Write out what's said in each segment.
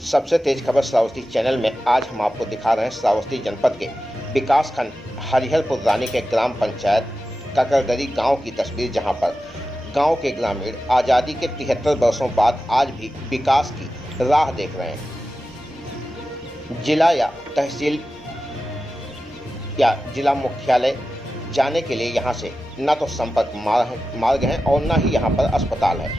सबसे तेज खबर श्रावस्ती चैनल में आज हम आपको दिखा रहे हैं श्रावस्ती जनपद के विकास खंड हरिहरपुर रानी के ग्राम पंचायत ककरदरी गांव की तस्वीर, जहां पर गांव के ग्रामीण आज़ादी के 73 वर्षों बाद आज भी विकास की राह देख रहे हैं। जिला या तहसील या जिला मुख्यालय जाने के लिए यहां से न तो संपर्क मार्ग है और न ही यहां पर अस्पताल है।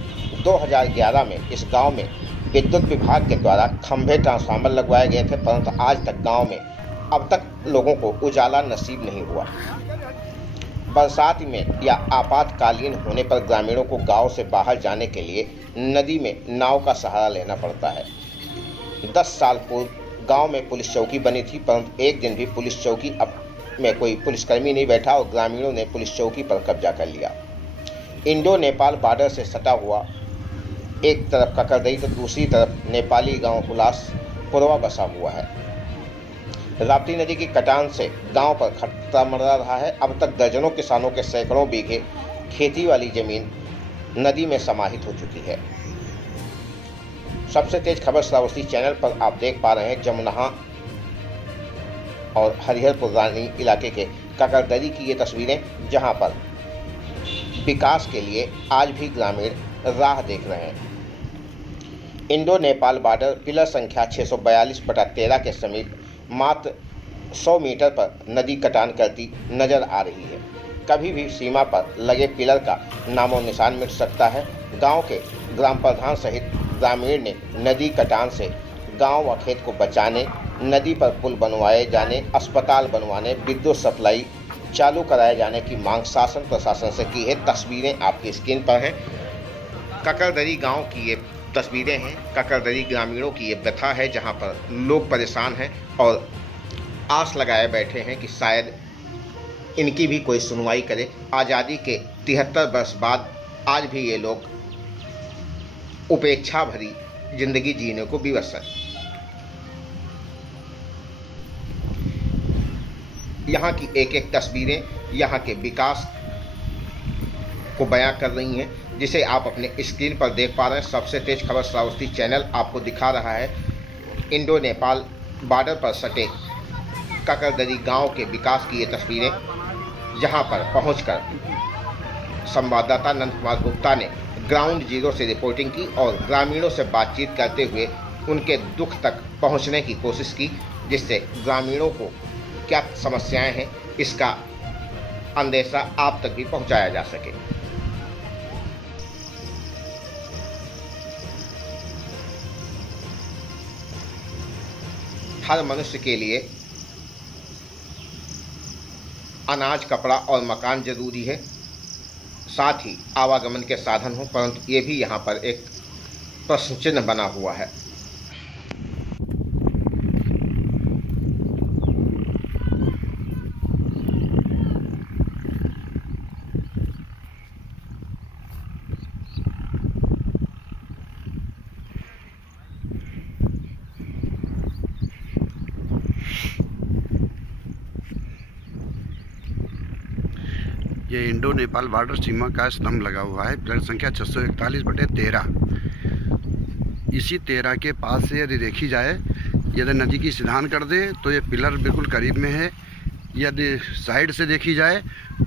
2011 में इस गांव में विद्युत विभाग के द्वारा खंभे ट्रांसफार्मर लगवाए गए थे, परंतु आज तक गांव में अब तक लोगों को उजाला नसीब नहीं हुआ। बरसात में या आपातकालीन होने पर ग्रामीणों को गांव से बाहर जाने के लिए नदी में नाव का सहारा लेना पड़ता है। 10 साल पूर्व गांव में पुलिस चौकी बनी थी, परंतु एक दिन भी पुलिस चौकी में कोई पुलिसकर्मी नहीं बैठा और ग्रामीणों ने पुलिस चौकी पर कब्जा कर लिया। इंडो नेपाल बॉर्डर से सटा हुआ एक तरफ ककरदरी तो दूसरी तरफ नेपाली गांव हुलास पुरवा बसा हुआ है। राप्ती नदी की कटान से गांव पर खतरा मंडरा रहा है। अब तक दर्जनों किसानों के सैकड़ों बीघे खेती वाली जमीन नदी में समाहित हो चुकी है। सबसे तेज खबर श्रावस्ती चैनल पर आप देख पा रहे हैं जमुनहा और हरिहरपुर रानी इलाके के ककरदरी की ये तस्वीरें, जहां पर विकास के लिए आज भी ग्रामीण राह देख रहे हैं। इंडो नेपाल बॉर्डर पिलर संख्या 642/13 के समीप मात्र 100 मीटर पर नदी कटान करती नजर आ रही है। कभी भी सीमा पर लगे पिलर का नामो निशान मिट सकता है। गांव के ग्राम प्रधान सहित ग्रामीण ने नदी कटान से गांव व खेत को बचाने, नदी पर पुल बनवाए जाने, अस्पताल बनवाने, विद्युत सप्लाई चालू कराए जाने की मांग शासन प्रशासन से की है। तस्वीरें आपकी स्क्रीन पर हैं। ककरदरी गांव की ये तस्वीरें हैं। ककरदरी ग्रामीणों की ये व्यथा है, जहां पर लोग परेशान हैं और आस लगाए बैठे हैं कि शायद इनकी भी कोई सुनवाई करे। आज़ादी के 73 वर्ष बाद आज भी ये लोग उपेक्षा भरी जिंदगी जीने को विवश हैं। यहाँ की एक एक तस्वीरें यहाँ के विकास को बयां कर रही हैं, जिसे आप अपने स्क्रीन पर देख पा रहे हैं। सबसे तेज खबर श्रावस्ती चैनल आपको दिखा रहा है इंडो नेपाल बॉर्डर पर सटे ककरदरी गांव के विकास की ये तस्वीरें, जहां पर पहुंचकर संवाददाता नंद कुमार गुप्ता ने ग्राउंड जीरो से रिपोर्टिंग की और ग्रामीणों से बातचीत करते हुए उनके दुख तक पहुंचने की कोशिश की, जिससे ग्रामीणों को क्या समस्याएं हैं इसका अंदेशा आप तक भी पहुंचाया जा सके। हर मनुष्य के लिए अनाज, कपड़ा और मकान जरूरी है, साथ ही आवागमन के साधन हो, परंतु ये भी यहाँ पर एक प्रश्न चिन्ह बना हुआ है। ये इंडो नेपाल बॉर्डर सीमा का स्तंभ लगा हुआ है, पिलर संख्या 641/13। इसी 13 के पास से यदि देखी जाए, यदि नदी की सिधान कर दे तो ये पिलर बिल्कुल करीब में है। यदि साइड से देखी जाए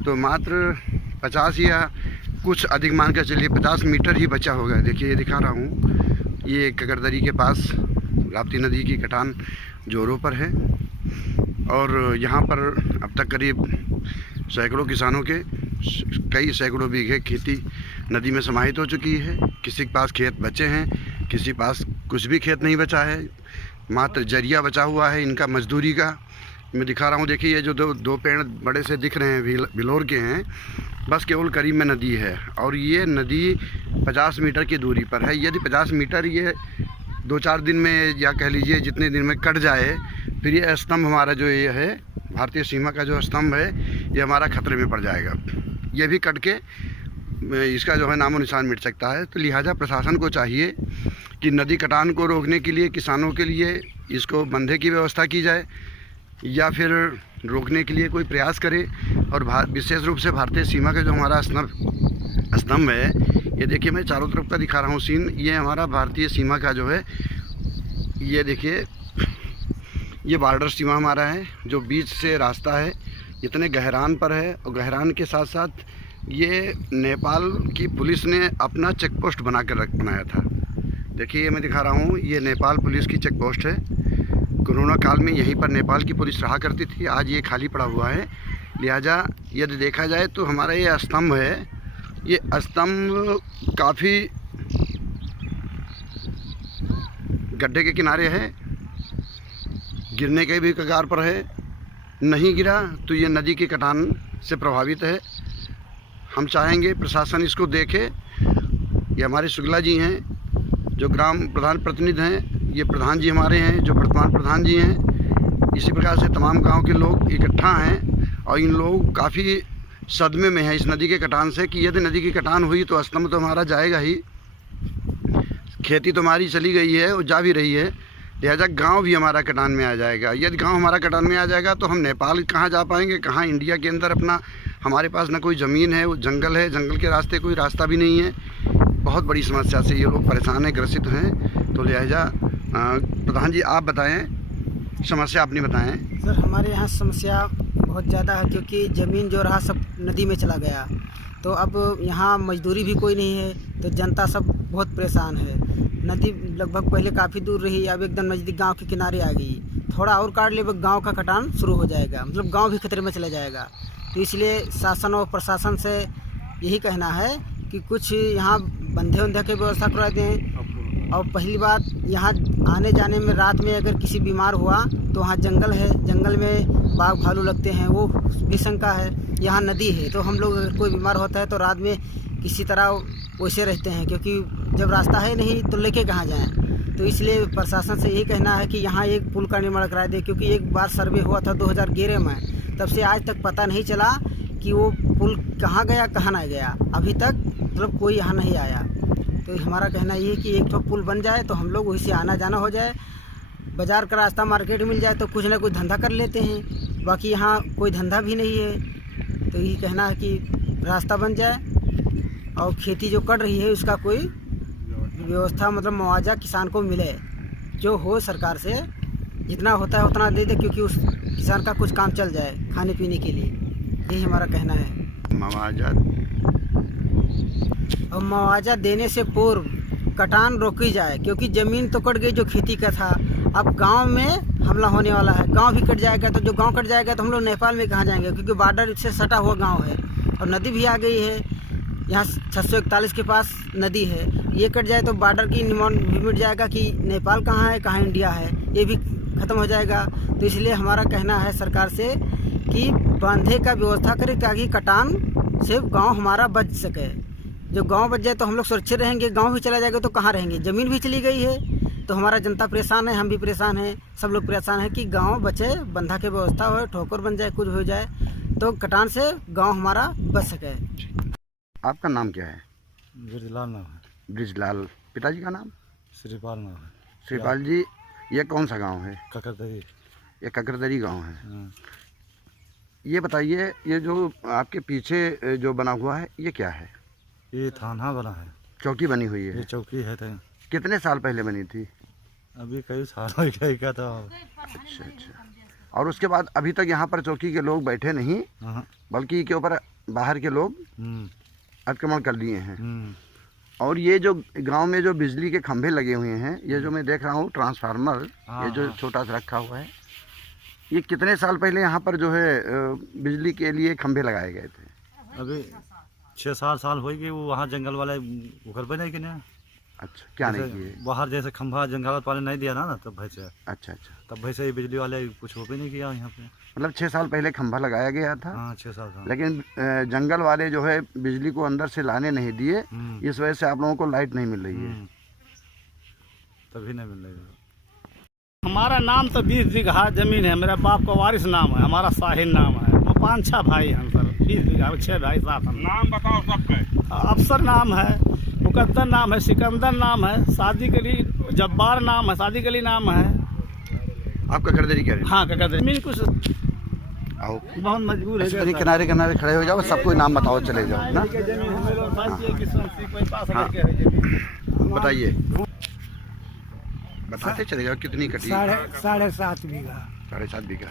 तो मात्र 50 या कुछ अधिक मान कर चलिए 50 मीटर ही बचा होगा। देखिए ये दिखा रहा हूँ, ये ककरदरी के पास राप्ती नदी की कटान जोरों पर है और यहाँ पर अब तक करीब सैकड़ों किसानों के कई सैकड़ों बीघे खेती नदी में समाहित हो चुकी है। किसी के पास खेत बचे हैं, किसी के पास कुछ भी खेत नहीं बचा है, मात्र जरिया बचा हुआ है इनका मजदूरी का। मैं दिखा रहा हूँ, देखिए ये जो दो पेड़ बड़े से दिख रहे हैं बिलोर के हैं, बस केवल करीब में नदी है और ये नदी 50 मीटर की दूरी पर है। यदि 50 मीटर ये 2-4 दिन में या कह लीजिए जितने दिन में कट जाए, फिर ये स्तंभ हमारा जो ये है भारतीय सीमा का जो स्तंभ है, ये हमारा खतरे में पड़ जाएगा। ये भी कट के इसका जो है नामो निशान मिट सकता है। तो लिहाजा प्रशासन को चाहिए कि नदी कटान को रोकने के लिए किसानों के लिए इसको बंधे की व्यवस्था की जाए या फिर रोकने के लिए कोई प्रयास करे। और विशेष रूप से भारतीय सीमा का जो हमारा स्तंभ है, ये देखिए मैं चारों तरफ का दिखा रहा हूँ सीन। ये हमारा भारतीय सीमा का जो है ये देखिए, ये बॉर्डर सीमा हमारा है जो बीच से रास्ता है, इतने गहरान पर है। और गहरान के साथ साथ ये नेपाल की पुलिस ने अपना चेक पोस्ट बनाया था। देखिए, ये मैं दिखा रहा हूँ, ये नेपाल पुलिस की चेक पोस्ट है। कोरोना काल में यहीं पर नेपाल की पुलिस रहा करती थी, आज ये खाली पड़ा हुआ है। लिहाजा यदि देखा जाए तो हमारा ये स्तंभ है, ये स्तंभ काफ़ी गड्ढे के किनारे है, गिरने के भी कगार पर है। नहीं गिरा तो ये नदी के कटान से प्रभावित है। हम चाहेंगे प्रशासन इसको देखे। ये हमारे शुक्ला जी हैं जो ग्राम प्रधान प्रतिनिधि हैं, ये प्रधान जी हमारे हैं जो वर्तमान प्रधान जी हैं। इसी प्रकार से तमाम गांव के लोग इकट्ठा हैं और इन लोग काफ़ी सदमे में हैं इस नदी के कटान से कि यदि नदी की कटान हुई तो स्तंभ तो हमारा जाएगा ही, खेती तो हमारी चली गई है और जा भी रही है। लिहाजा गांव भी हमारा कटान में आ जाएगा। यदि गांव हमारा कटान में आ जाएगा तो हम नेपाल कहाँ जा पाएंगे, कहाँ इंडिया के अंदर अपना, हमारे पास ना कोई ज़मीन है, वो जंगल है, जंगल के रास्ते कोई रास्ता भी नहीं है। बहुत बड़ी समस्या से ये लोग परेशान हैं, ग्रसित हैं। तो लिहाजा प्रधान जी आप बताएं, समस्या अपनी बताएं। सर, हमारे यहाँ समस्या बहुत ज़्यादा है क्योंकि ज़मीन जो रहा सब नदी में चला गया। तो अब यहाँ मजदूरी भी कोई नहीं है, तो जनता सब बहुत परेशान है। नदी लगभग पहले काफ़ी दूर रही, अब एकदम नज़दीक गांव के किनारे आ गई। थोड़ा और काट ले गांव का कटान शुरू हो जाएगा, मतलब गांव भी खतरे में चला जाएगा। तो इसलिए शासन और प्रशासन से यही कहना है कि कुछ यहाँ बंधे उंधे की व्यवस्था करा दें। और पहली बात, यहाँ आने जाने में रात में अगर किसी बीमार हुआ तो वहाँ जंगल है, जंगल में बाघ भालू लगते हैं, वो भी शंका है। यहाँ नदी है तो हम लोग अगर कोई बीमार होता है तो रात में किसी तरह वैसे रहते हैं, क्योंकि जब रास्ता है नहीं तो लेके कहाँ जाएं। तो इसलिए प्रशासन से यही कहना है कि यहाँ एक पुल का निर्माण करा दे, क्योंकि एक बार सर्वे हुआ था 2011 में, तब से आज तक पता नहीं चला कि वो पुल कहाँ गया कहाँ नहीं गया। अभी तक मतलब कोई यहाँ नहीं आया। तो हमारा कहना ये है कि एक तो पुल बन जाए तो हम लोग वहीं से आना जाना हो जाए, बाज़ार का रास्ता मार्केट मिल जाए तो कुछ ना कुछ धंधा कर लेते हैं। बाकी यहाँ कोई धंधा भी नहीं है। तो यही कहना है कि रास्ता बन जाए और खेती जो कर रही है उसका कोई व्यवस्था, मतलब मुआवजा किसान को मिले, जो हो सरकार से जितना होता है उतना दे दे, क्योंकि उस किसान का कुछ काम चल जाए खाने पीने के लिए। यही हमारा कहना है। मुआवजा देने से पूर्व कटान रोकी जाए, क्योंकि ज़मीन तो कट गई जो खेती का था। अब गांव में हमला होने वाला है, गांव भी कट जाएगा। तो जो गांव कट जाएगा तो हम लोग नेपाल में कहाँ जाएंगे, क्योंकि बॉर्डर से सटा हुआ गांव है और नदी भी आ गई है। यहाँ 641 के पास नदी है, ये कट जाए तो बॉर्डर की निमान भी मिट जाएगा कि नेपाल कहाँ है कहाँ इंडिया है, ये भी ख़त्म हो जाएगा। तो इसलिए हमारा कहना है सरकार से कि बांधे का व्यवस्था करे ताकि कटान से गांव हमारा बच सके। जो गांव बच जाए तो हम लोग सुरक्षित रहेंगे, गांव भी चला जाएगा तो कहाँ रहेंगे, ज़मीन भी चली गई है। तो हमारा जनता परेशान है, हम भी परेशान हैं, सब लोग परेशान हैं कि गांव बचे, बंधा की व्यवस्था हो, ठोकर बन जाए, कुछ हो जाए तो कटान से गांव हमारा बच सके। आपका नाम क्या है? ब्रिजलाल नाम है। ब्रिजलाल। पिताजी का नाम? श्रीपाल नाम है। श्रीपाल जी, ये कौन सा गांव है? ककरदरी। ये ककरदरी गांव है। हाँ। ये बताइए, ये जो आपके पीछे जो बना हुआ है ये क्या है? ये थाना बना है, चौकी बनी हुई है। ये चौकी है। कितने साल पहले बनी थी? अभी कई साल हो गए क्या था। अच्छा अच्छा। और उसके बाद अभी तक यहाँ पर चौकी के लोग बैठे नहीं, हाँ। बल्कि के ऊपर बाहर के लोग आक्रमण कर लिए हैं। और ये जो गांव में जो बिजली के खंभे लगे हुए हैं, ये जो मैं देख रहा हूँ ट्रांसफार्मर, ये जो छोटा सा रखा हुआ है, ये कितने साल पहले यहाँ पर जो है बिजली के लिए खंभे लगाए गए थे? अभी 6-7 साल हो गए। वो वहाँ जंगल वाले घर पे नहीं किए। अच्छा, क्या नहीं किए? बाहर जैसे खंभा जंगल वाले नहीं दिया ना तब भाई से। अच्छा अच्छा। तब भाई से बिजली वाले कुछ हो भी नहीं किया यहाँ पे। मतलब 6 साल पहले खंभा लगाया गया था। हाँ, 6 साल। लेकिन जंगल वाले जो है बिजली को अंदर से लाने नहीं दिए, इस वजह से आप लोगों को लाइट नहीं मिल रही है। तभी नहीं मिल रही है। हमारा नाम तो 20 बीघा जमीन है, मेरा बाप का वारिस नाम है, हमारा साहिल नाम है। वो 5-6 भाई हैं सर, 20 बीघा 6 भाई साथ हैं। नाम बताओ सबके। अफसर नाम है, मुकद्दर नाम है, सिकंदर नाम है, सादिक अली, जब्बार नाम है, सादिक अली नाम है। आप ककरदरी कह रहे हैं? हाँ, ककरदरी। जमीन कुछ आओ, बहुत मजबूर है। किनारे किनारे खड़े हो जाओ, सबको नाम बताओ, चले जाओ ना। बताइए। बताते चले जाओ कितनी कटी? 7.5 बीघा। 7.5 बीघा।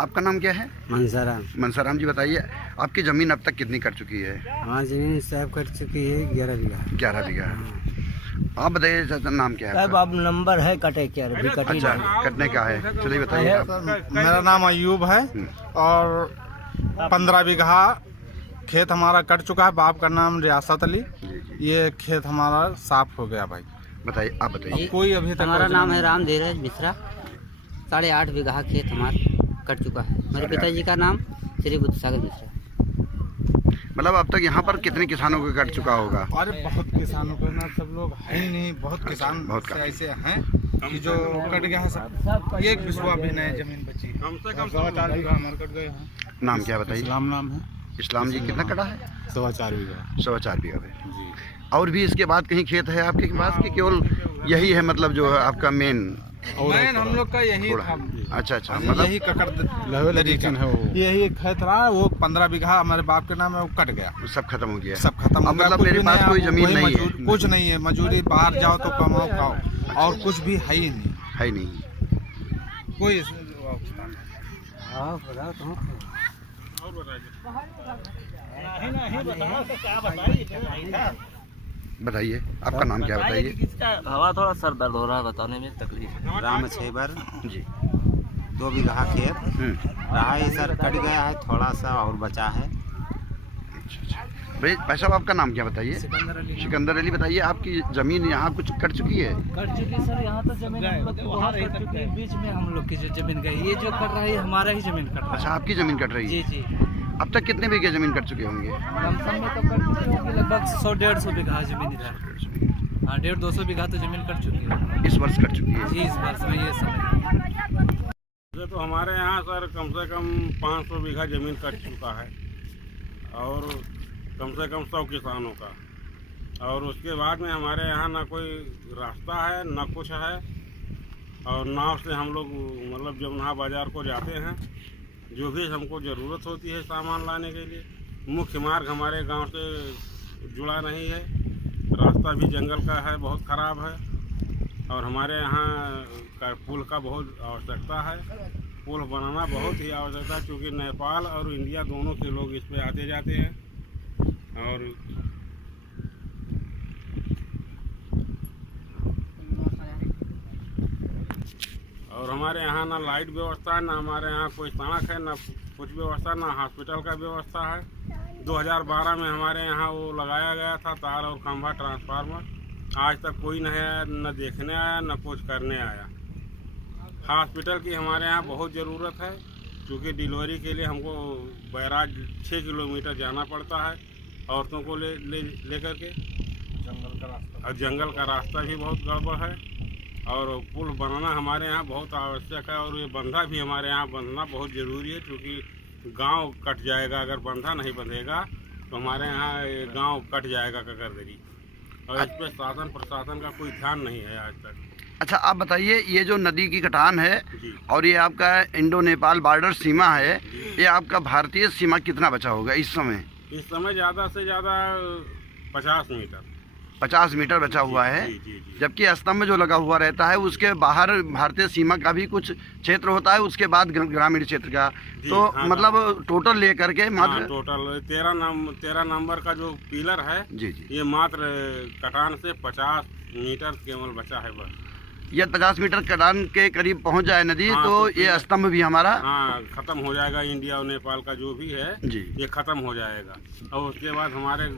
आपका नाम क्या है? मनसाराम। मनसाराम जी, बताइए आपकी ज़मीन अब तक कितनी कट चुकी है? हमारी ज़मीन साहब कट चुकी है 11 बीघा। 11 बीघा। आप बताइए चाचा, नाम क्या है आपका? अब नंबर है कटे क्या अभी कटी अच्छा, कटने का है, चलिए बताइए आप। मेरा नाम अयूब है और 15 बीघा खेत हमारा कट चुका है। बाप का नाम रियासत अली। ये खेत हमारा साफ हो गया भाई। बताइए, आप बताइए। कोई अभी तक हमारा नाम है राम धीरज मिश्रा। 8.5 बीघा खेत हमारा कट चुका है। मेरे पिताजी का नाम श्री बुद्धसागर मिश्रा। मतलब अब तक यहाँ पर कितने किसानों को कट चुका होगा? अरे बहुत किसानों को ना, सब लोग है ही नहीं। बहुत किसान बहुत से ऐसे हैं कि जो कट गया है सब। एक बिस्वा भी नहीं जमीन बची। कम से कम 4 बीघा हमारे कट गए हैं। नाम क्या बताइए? इस्लाम नाम है। इस्लाम जी, कितना कटा है? 4.25 बीघा। 4.25 बीघा पे। और भी इसके बाद कहीं खेत है आपके पास कि केवल यही है, मतलब जो है आपका मेन हम लोग का यही था। अच्छा, मतलब यही यही खेत रहा। वो 15 बीघा हमारे बाप के नाम है, वो कट गया। सब खत्म हो गया। सब खत्म हो गया। मतलब मेरे पास कोई जमीन नहीं है? कुछ नहीं है। मजदूरी बाहर जाओ तो कमाओ खाओ, और कुछ भी है ही नहीं। है नहीं कोई बताइए आपका नाम क्या बताइए? हवा थोड़ा सर दर्द हो रहा है, बताने में तकलीफ है। राम छेबर जी। 2 बीघा खेत रहा है सर, कट गया है, थोड़ा सा और बचा है। अच्छा। भाई साहब, आपका नाम क्या बताइए? सिकंदर अली। बताइए आपकी ज़मीन यहाँ कुछ कट चुकी है? कट चुकी सर, यहाँ तो जमीन हम लोग की बहुत कट चुकी है। बीच में हम लोग की जो जमीन गई, ये जो कट रहा है हमारा ही जमीन कट रहा है। अच्छा, आपकी ज़मीन कट रही है? जी जी। अब तक कितने बीघे ज़मीन कट चुके होंगे? लमसम में तो कट चुकी होगी लगभग 100-150 बीघा जमीन इधर। हाँ, 150-200 बीघा तो जमीन कट चुकी है। इस वर्ष कट चुकी है? जी, इस वर्ष में ये समय। तो हमारे यहाँ सर कम से कम 500 बीघा जमीन कट चुका है, और कम से कम 100 किसानों का। और उसके बाद में हमारे यहाँ ना कोई रास्ता है ना कुछ है, और नाव से हम लोग मतलब जमुना बाज़ार को जाते हैं। जो भी हमको ज़रूरत होती है सामान लाने के लिए, मुख्य मार्ग हमारे गांव से जुड़ा नहीं है। रास्ता भी जंगल का है, बहुत ख़राब है। और हमारे यहाँ का पुल का बहुत आवश्यकता है। पुल बनाना बहुत ही आवश्यकता है, क्योंकि नेपाल और इंडिया दोनों के लोग इस पे आते जाते हैं। और हमारे यहाँ ना लाइट व्यवस्था है, ना हमारे यहाँ कोई सड़क है, ना कुछ व्यवस्था, ना हॉस्पिटल का व्यवस्था है। 2012 में हमारे यहाँ वो लगाया गया था तार और खंभा ट्रांसफार्मर, आज तक कोई नहीं आया, न देखने आया, न कुछ करने आया। हॉस्पिटल की हमारे यहाँ बहुत ज़रूरत है, क्योंकि डिलीवरी के लिए हमको बैराज 6 किलोमीटर जाना पड़ता है औरतों को ले करके। जंगल का रास्ता भी बहुत गड़बड़ है, और पुल बनाना हमारे यहाँ बहुत आवश्यक है। और ये बंधा भी हमारे यहाँ बंधना बहुत ज़रूरी है, क्योंकि गांव कट जाएगा अगर बंधा नहीं बंधेगा तो हमारे यहाँ गांव कट जाएगा ककरदरी। और इस पर शासन प्रशासन का कोई ध्यान नहीं है आज तक। अच्छा, आप बताइए, ये जो नदी की कटान है जी। और ये आपका इंडो नेपाल बॉर्डर सीमा है, ये आपका भारतीय सीमा कितना बचा होगा इस समय? इस समय ज़्यादा से ज़्यादा 50 मीटर 50 मीटर बचा हुआ है। जी, जी, जी। जबकि स्तंभ जो लगा हुआ रहता है उसके बाहर भारतीय सीमा का भी कुछ क्षेत्र होता है, उसके बाद ग्रामीण क्षेत्र का। तो हाँ, मतलब टोटल लेकर के मात्र टोटल 13 नंबर का जो पिलर है, जी जी, ये मात्र कटान से 50 मीटर केवल बचा है बस। ये 50 मीटर कटान के करीब पहुंच जाए नदी, हाँ, तो ये स्तंभ भी हमारा खत्म हो जाएगा। इंडिया और नेपाल का जो भी है जी, ये खत्म हो जाएगा। और उसके बाद हमारे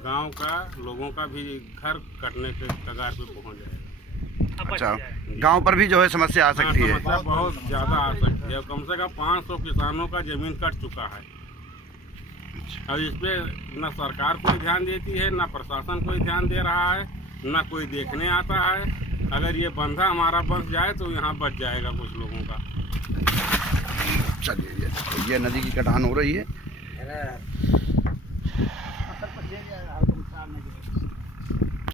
गांव का लोगों का भी घर कटने के कगार पे पहुंच जाएगा। अच्छा, गांव पर भी जो है समस्या आ सकती है? समस्या बहुत ज़्यादा आ सकती है। कम से कम 500 किसानों का जमीन कट चुका है, और इस पे न सरकार कोई ध्यान देती है, न प्रशासन कोई ध्यान दे रहा है, न कोई देखने आता है। अगर ये बंधा हमारा बच जाए तो यहाँ बच जाएगा कुछ लोगों का। चलिए, ये नदी की कटान हो रही है।